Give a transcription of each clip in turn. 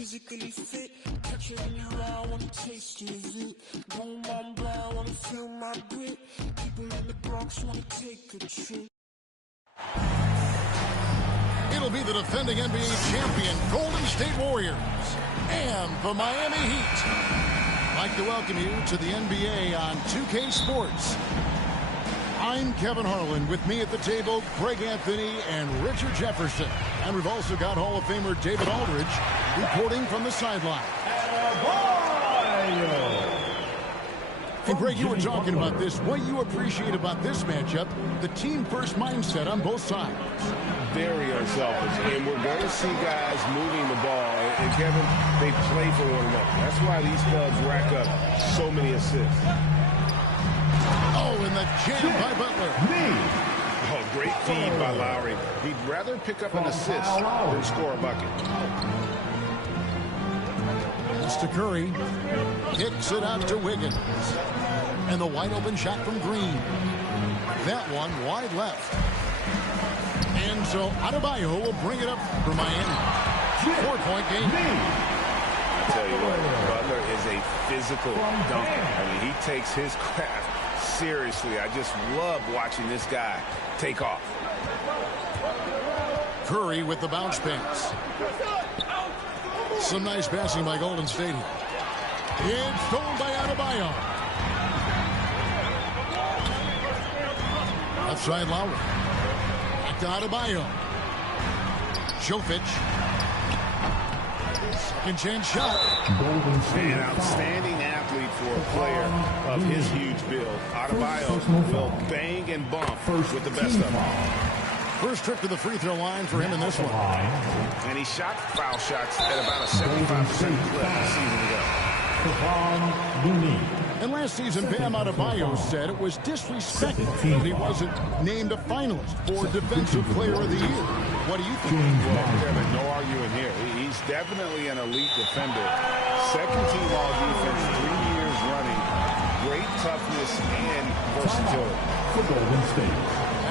physically fit. Catch it in your eye, wanna taste it. Boom, I'm blind, wanna feel my grit. People in the Bronx wanna take a trip. It'll be the defending NBA champion Golden State Warriors and the Miami Heat. I'd like to welcome you to the NBA on 2K Sports. I'm Kevin Harlan. With me at the table, Greg Anthony and Richard Jefferson. And we've also got Hall of Famer David Aldridge reporting from the sideline. And Greg, you were talking about this. What you appreciate about this matchup, the team-first mindset on both sides. Very unselfish, and we're going to see guys moving the ball. And Kevin, they play for one another. That's why these clubs rack up so many assists. Oh, and the jam by Butler. Oh, great feed by Lowry. He'd rather pick up an assist than score a bucket. Mr. Curry kicks it out to Wiggins. And the wide open shot from Green. That one wide left. And so Adebayo will bring it up for Miami. 4-point game. I tell you what, Butler is a physical dunker. I mean, he takes his craft seriously. I just love watching this guy take off. Curry with the bounce pass. Some nice passing by Golden State. It's stolen by Adebayo. Left side Lowry. Back to Adebayo. Jovic. Second chance shot. An outstanding athlete for a player of his huge build. Adebayo will bang and bump with the best of them. First trip to the free throw line for him in this one. And he shot foul shots at about a 75% clip a season ago. And last season, Bam Adebayo said it was disrespectful that he wasn't named a finalist for Defensive Player of the Year. What do you think? Well, Kevin, no arguing here. He's definitely an elite defender. Second team all defense 3 years running. Great toughness and versatility. For Golden State.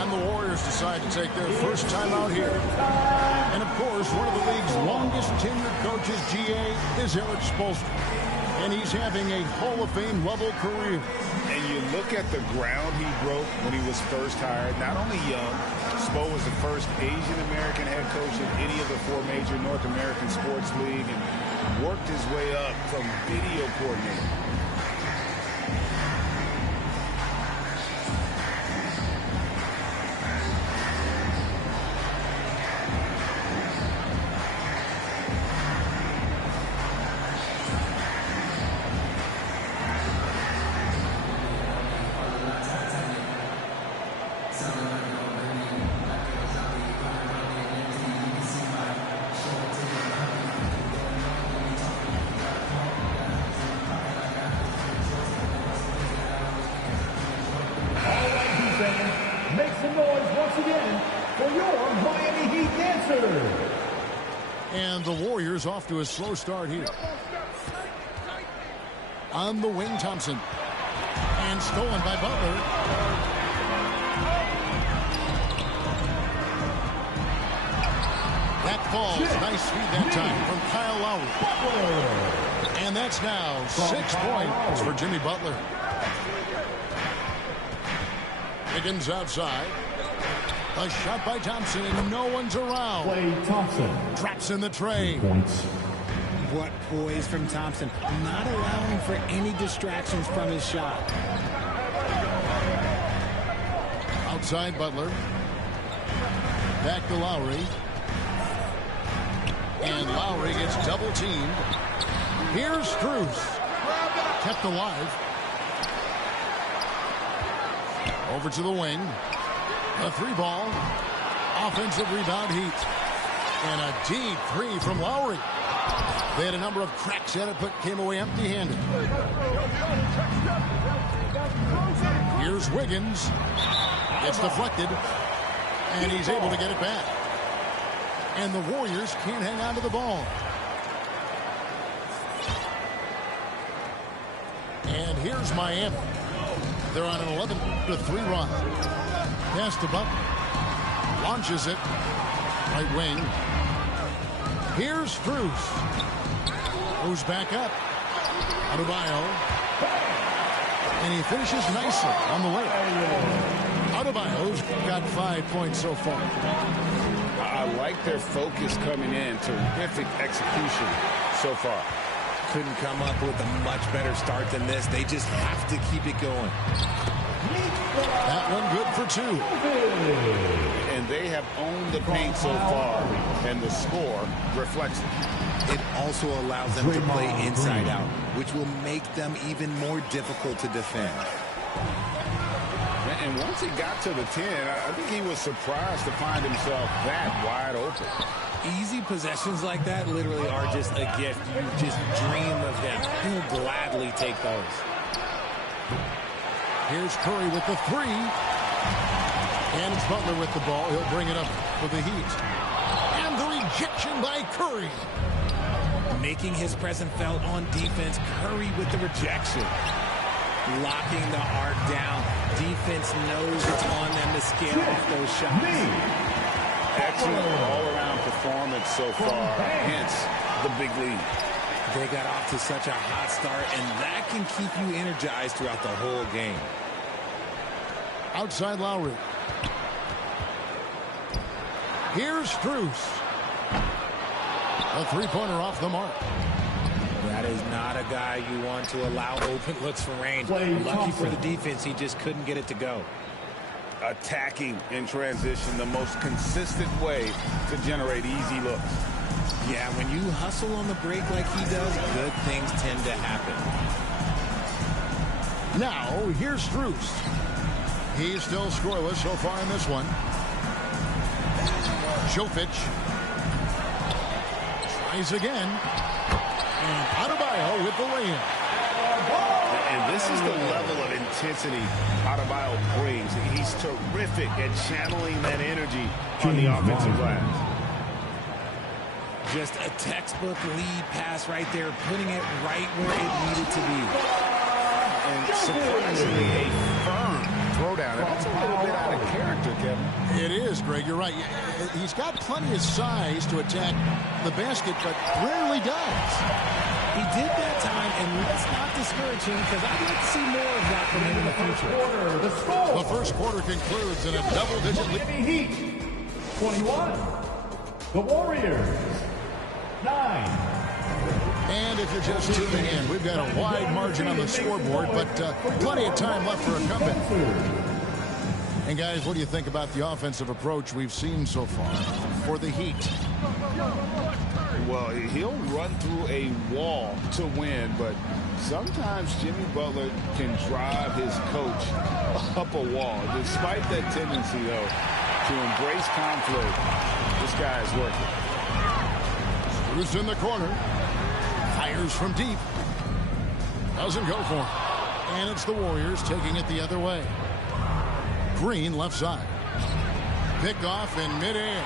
And the Warriors decide to take their first time out here. And of course, one of the league's longest tenured coaches, GA, is Eric Spoelstra. And he's having a Hall of Fame level career. And you look at the ground he broke when he was first hired. Not only young, Spo was the first Asian American head coach in any of the 4 major North American sports league and worked his way up from video coordinator. Make some noise once again for your Miami Heat dancer. And the Warriors off to a slow start here. On the wing, Thompson. And stolen by Butler. That falls. Nice feed that time from Kyle Lowry. And that's now 6 points for Jimmy Butler. Wiggins outside. A shot by Thompson, and no one's around. Klay Thompson. Drops in the tray. Points. What poise from Thompson. Not allowing for any distractions from his shot. Outside Butler. Back to Lowry. And Lowry gets double teamed. Here's Strus. Kept alive. Over to the wing. A 3-ball. Offensive rebound Heat. And a deep 3 from Lowry. They had a number of cracks at it, but came away empty-handed. Here's Wiggins. It's deflected. And he's able to get it back. And the Warriors can't hang on to the ball. And here's Miami. They're on an 11-3 run. Pass to Butler. Launches it. Right wing. Here's Strus. Goes back up. Adebayo. And he finishes nicely on the layup. Adebayo's got 5 points so far. I like their focus coming in. Terrific execution so far. Couldn't come up with a much better start than this. They just have to keep it going. That one good for 2. And they have owned the paint so far, and the score reflects it. It also allows them to play inside out, which will make them even more difficult to defend. And once he got to the 10, I think he was surprised to find himself that wide open. Easy possessions like that literally are just a gift. You just dream of them. He'll gladly take those. Here's Curry with the 3. And it's Butler with the ball. He'll bring it up for the Heat. And the rejection by Curry. Making his presence felt on defense. Curry with the rejection. Locking the arc down. Defense knows it's on them to scale off those shots. Excellent all-around performance so far, hence the big lead. They got off to such a hot start, and that can keep you energized throughout the whole game. Outside Lowry. Here's Strus. A 3-pointer off the mark. That is not a guy you want to allow open looks from range. Lucky for the defense, he just couldn't get it to go. Attacking in transition, the most consistent way to generate easy looks. Yeah, when you hustle on the break like he does, good things tend to happen. Now, here's Strus. He's still scoreless so far in this one. Jovic tries again. And Adebayo with the lay-in. And this is the level of intensity Adebayo brings. He's terrific at channeling that energy on the offensive glass. Just a textbook lead pass right there, putting it right where it needed to be. And surprisingly, a firm throwdown. And that's a little bit out of character, Kevin. It is, Greg. You're right. He's got plenty of size to attack the basket, but rarely does. He did that time, and let's not discourage him because I'd like to see more of that from him in the future. The first quarter concludes in a double-digit lead. Miami Heat 21. The Warriors 9. And if you're just tuning in, we've got a wide margin on the scoreboard, but plenty of time left for a comeback. And guys, what do you think about the offensive approach we've seen so far for the Heat? Well, he'll run through a wall to win, but sometimes Jimmy Butler can drive his coach up a wall. Despite that tendency, though, to embrace conflict, this guy is working. Who's in the corner? Fires from deep. Doesn't go for him. And it's the Warriors taking it the other way. Green left side. Pick off in midair.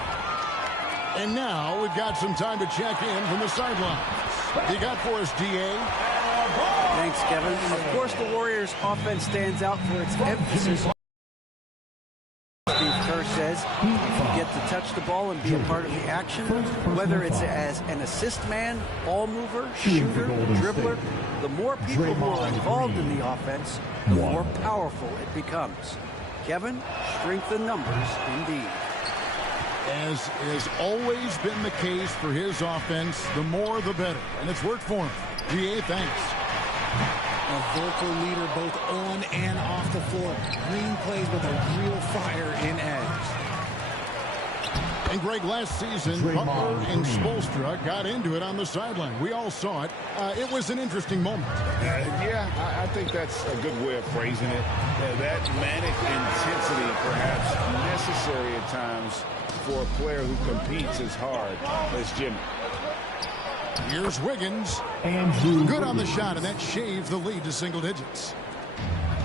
And now we've got some time to check in from the sideline. You got for us, DA? Thanks, Kevin. Of course, the Warriors' offense stands out for its emphasis. Steve Kerr says if you get to touch the ball and be a part of the action, whether it's as an assist man, ball mover, shooter, dribbler, the more people who are involved in the offense, the more powerful it becomes. Kevin, strength in numbers indeed. As has always been the case for his offense, the more the better. And it's worked for him. DA, thanks. A vocal leader both on and off the floor. Green plays with a real fire in edge. And Greg, last season, Butler and Spoelstra got into it on the sideline. We all saw it. It was an interesting moment. Yeah, I think that's a good way of phrasing it. That manic intensity, perhaps necessary at times for a player who competes as hard as Jimmy. Here's Wiggins. Good on the shot, and that shaved the lead to single digits.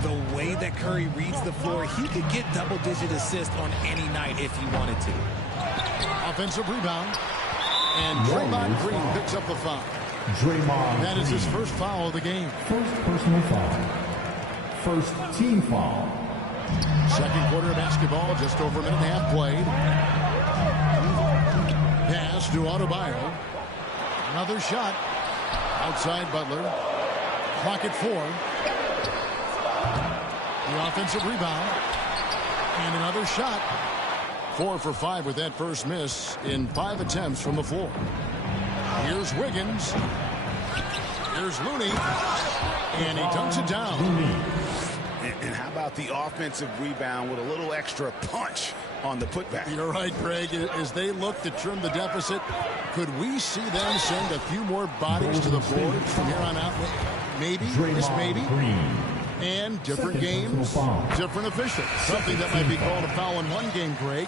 The way that Curry reads the floor, he could get double-digit assists on any night if he wanted to. Offensive rebound. And Draymond Green picks up the foul. That is his first foul of the game. First personal foul. First team foul. Second quarter of basketball, just over a minute and a half played. Pass to Adebayo. Another shot. Outside Butler. Clock at 4. The offensive rebound. And another shot. 4 for 5 with that first miss in 5 attempts from the floor. Here's Wiggins. Here's Looney. And he dunks it down. And how about the offensive rebound with a little extra punch on the putback? You're right, Greg. As they look to trim the deficit, could we see them send a few more bodies to the board from here on out? Maybe, just maybe. And different games, different officials. Something that might be called a foul in one game, Greg,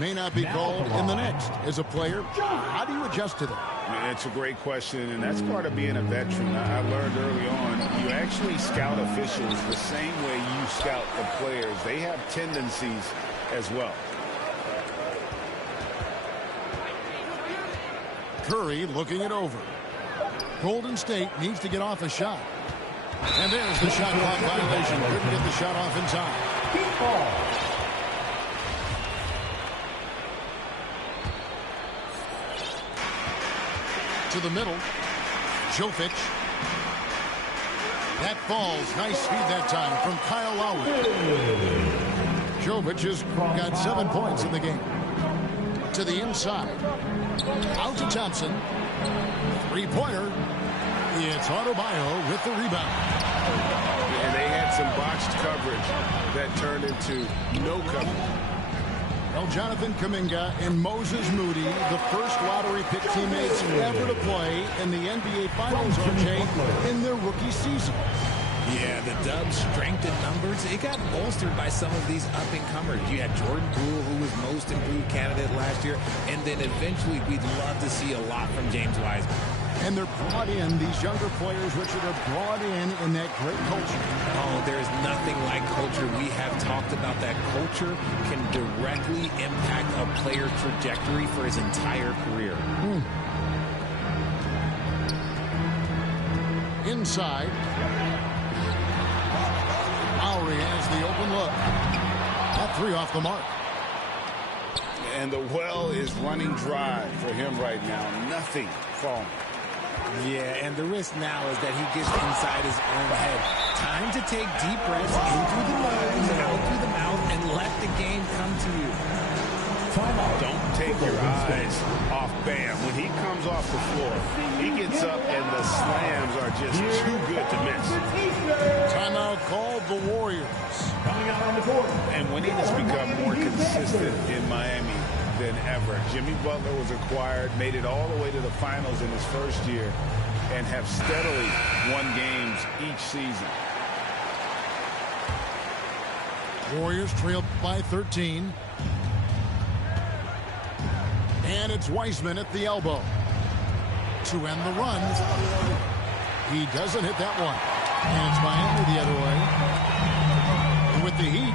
may not be called in the next. As a player, how do you adjust to that? It's a great question, and that's part of being a veteran. I learned early on, you actually scout officials the same way you scout the players. They have tendencies as well. Curry looking it over. Golden State needs to get off a shot. And there's the shot clock violation. Couldn't get the shot off in time. To the middle. Jovic. That falls. Nice speed that time from Kyle Lowry. Jovic has got 7 points in the game. To the inside. Out to Thompson. Three-pointer. It's Adebayo with the rebound. And they had some botched coverage that turned into no coverage. Well, Jonathan Kuminga and Moses Moody, the first lottery pick teammates ever to play in the NBA Finals, RJ, in their rookie season. Yeah, the Dubs' strength in numbers, it got bolstered by some of these up-and-comers. You had Jordan Poole, who was most improved candidate last year, and then eventually we'd love to see a lot from James Wiseman. And they're brought in, these younger players, Richard, are brought in that great culture. Oh, there's nothing like culture. We have talked about that. Culture can directly impact a player's trajectory for his entire career. Inside. Lowry has the open look. That three off the mark. And the well is running dry for him right now. Nothing falling. Yeah, and the risk now is that he gets inside his own head. Time to take deep breaths in through the nose and out through the mouth and let the game come to you. Don't take your eyes off Bam. When he comes off the floor, he gets up and the slams are just too good to miss. Timeout called the Warriors. Coming out on the court. And winning has become more consistent in Miami than ever. Jimmy Butler was acquired, made it all the way to the finals in his first year, and have steadily won games each season. Warriors trailed by 13. And it's Wiseman at the elbow to end the run. He doesn't hit that one. And it's Miami the other way. With the Heat,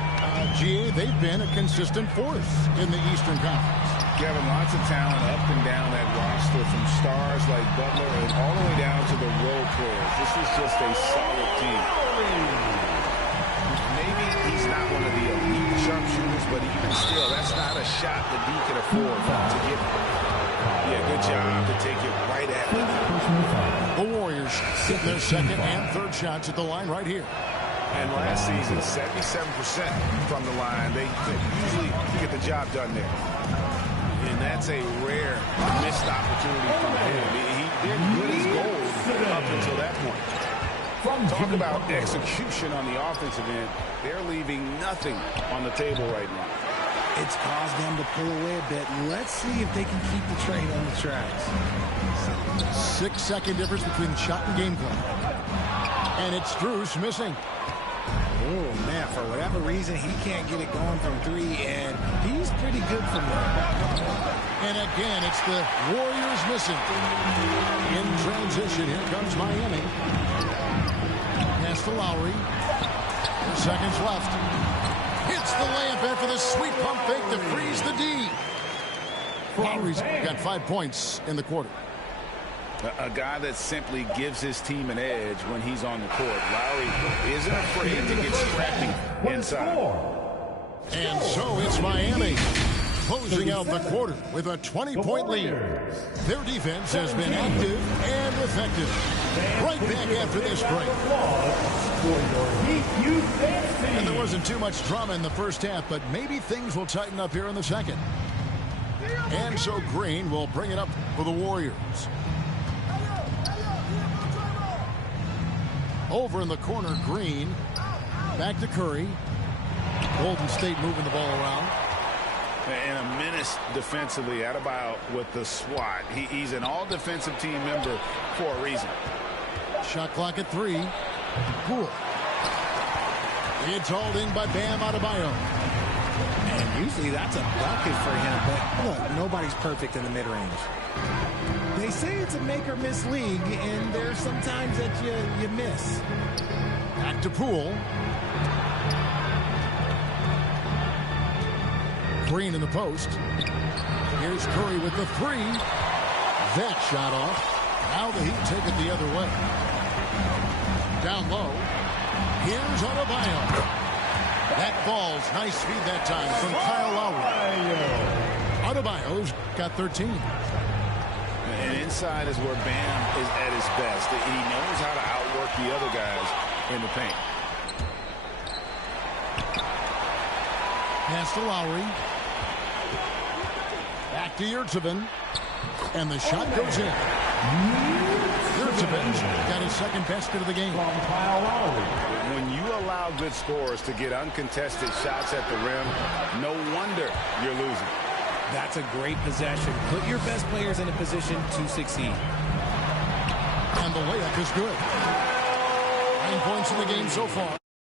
GA, they've been a consistent force in the Eastern Conference. Kevin, lots of talent up and down that roster, from stars like Butler and all the way down to the role players. This is just a solid team. Maybe he's not one of the elite sharpshooters, but even still, that's not a shot that he can afford to get. Yeah, good job to take it right at him. The Warriors get their second and third shots at the line right here. And last season, 77% from the line. They usually get the job done there. And that's a rare missed opportunity from him. He did good as gold up until that point. Talk about execution on the offensive end. They're leaving nothing on the table right now. It's caused them to pull away a bit. Let's see if they can keep the train on the tracks. 6-second difference between shot and game clock. And it's Strus missing. Oh, man, for whatever reason, he can't get it going from three, and he's pretty good from there. And again, it's the Warriors missing. In transition, here comes Miami. Pass to Lowry. 2 seconds left. Hits the layup after the sweet pump fake to freeze the D. Lowry's got 5 points in the quarter. A guy that simply gives his team an edge when he's on the court. Lowry isn't afraid to get scrappy inside. And so it's Miami closing out the quarter with a 20-point lead. Their defense has been active and effective. Right back after this break. And there wasn't too much drama in the first half, but maybe things will tighten up here in the second. And so Green will bring it up for the Warriors. Over in the corner, Green. Back to Curry. Golden State moving the ball around. And a menace defensively. Adebayo with the swat. He's an all-defensive team member for a reason. Shot clock at 3. Poole. It's hauled in by Bam Adebayo. And usually that's a bucket for him, but look, nobody's perfect in the mid-range. They say it's a make-or-miss league, and there's sometimes that you miss. Back to Poole. Green in the post. Here's Curry with the 3. That shot off. Now the Heat take it the other way. Down low. Here's Adebayo. That falls. Nice feed that time from Kyle Lowry. Adebayo's got 13. And inside is where Bam is at his best. He knows how to outwork the other guys in the paint. Pass to Lowry. Back to Yurtseven. And the shot goes in. Yurtseven's got his second basket of the game. When you allow good scorers to get uncontested shots at the rim, no wonder you're losing. That's a great possession. Put your best players in a position to succeed. And the layup is good. 9 points in the game so far.